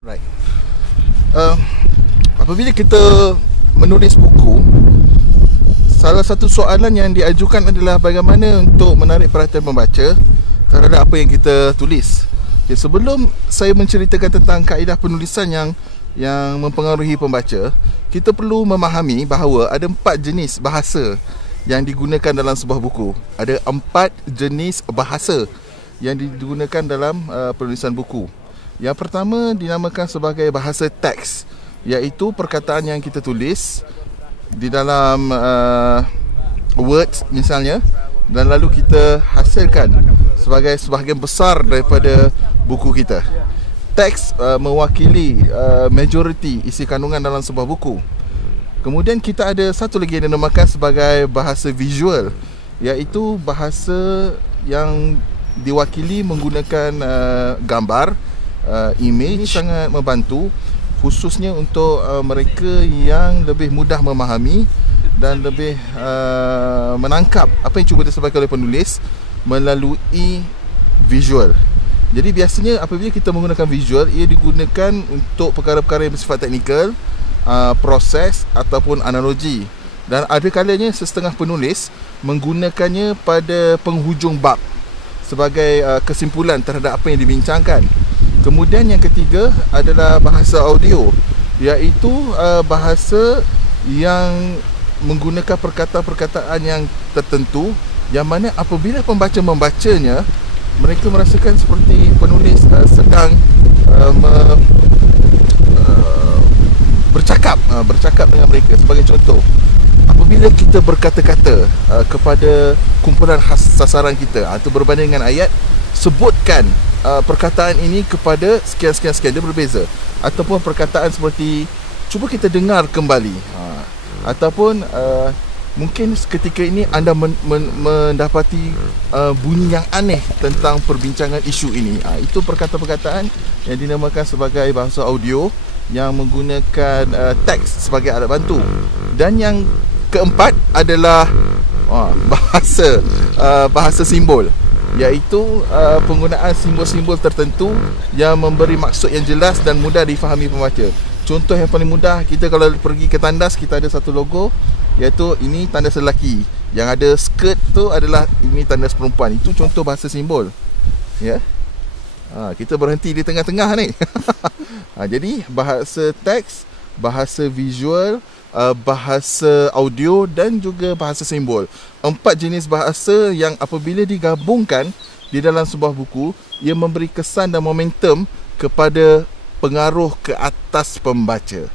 Right. Apabila kita menulis buku, salah satu soalan yang diajukan adalah bagaimana untuk menarik perhatian pembaca terhadap apa yang kita tulis. Okay, sebelum saya menceritakan tentang kaedah penulisan yang mempengaruhi pembaca, kita perlu memahami bahawa ada 4 jenis bahasa yang digunakan dalam sebuah buku. Ada 4 jenis bahasa yang digunakan dalam penulisan buku. Yang pertama dinamakan sebagai bahasa teks, iaitu perkataan yang kita tulis di dalam words misalnya, dan lalu kita hasilkan sebagai sebahagian besar daripada buku kita. Teks mewakili majoriti isi kandungan dalam sebuah buku. Kemudian kita ada satu lagi yang dinamakan sebagai bahasa visual, iaitu bahasa yang diwakili menggunakan gambar, image. Ini sangat membantu khususnya untuk mereka yang lebih mudah memahami dan lebih menangkap apa yang cuba disampaikan oleh penulis melalui visual. Jadi biasanya apabila kita menggunakan visual, ia digunakan untuk perkara-perkara yang bersifat teknikal, proses ataupun analogi. Dan ada kalanya setengah penulis menggunakannya pada penghujung bab sebagai kesimpulan terhadap apa yang dibincangkan. Kemudian yang ketiga adalah bahasa audio, iaitu bahasa yang menggunakan perkataan-perkataan yang tertentu, yang mana apabila pembaca membacanya, mereka merasakan seperti penulis sedang bercakap dengan mereka. Sebagai contoh, apabila kita berkata-kata kepada kumpulan sasaran kita, itu berbanding dengan ayat, sebutkan perkataan ini kepada sekian-sekian, dia berbeza. Ataupun perkataan seperti cuba kita dengar kembali, ataupun mungkin ketika ini anda mendapati bunyi yang aneh tentang perbincangan isu ini. Itu perkataan-perkataan yang dinamakan sebagai bahasa audio yang menggunakan teks sebagai alat bantu. Dan yang keempat adalah bahasa simbol, iaitu penggunaan simbol-simbol tertentu yang memberi maksud yang jelas dan mudah difahami pembaca. Contoh yang paling mudah, kita kalau pergi ke tandas, kita ada satu logo, iaitu ini tandas lelaki. Yang ada skirt tu adalah ini tandas perempuan. Itu contoh bahasa simbol. Ya. Kita berhenti di tengah-tengah ni. Jadi bahasa teks, bahasa visual, bahasa audio dan juga bahasa simbol. 4 jenis bahasa yang apabila digabungkan di dalam sebuah buku, ia memberi kesan dan momentum kepada pengaruh ke atas pembaca.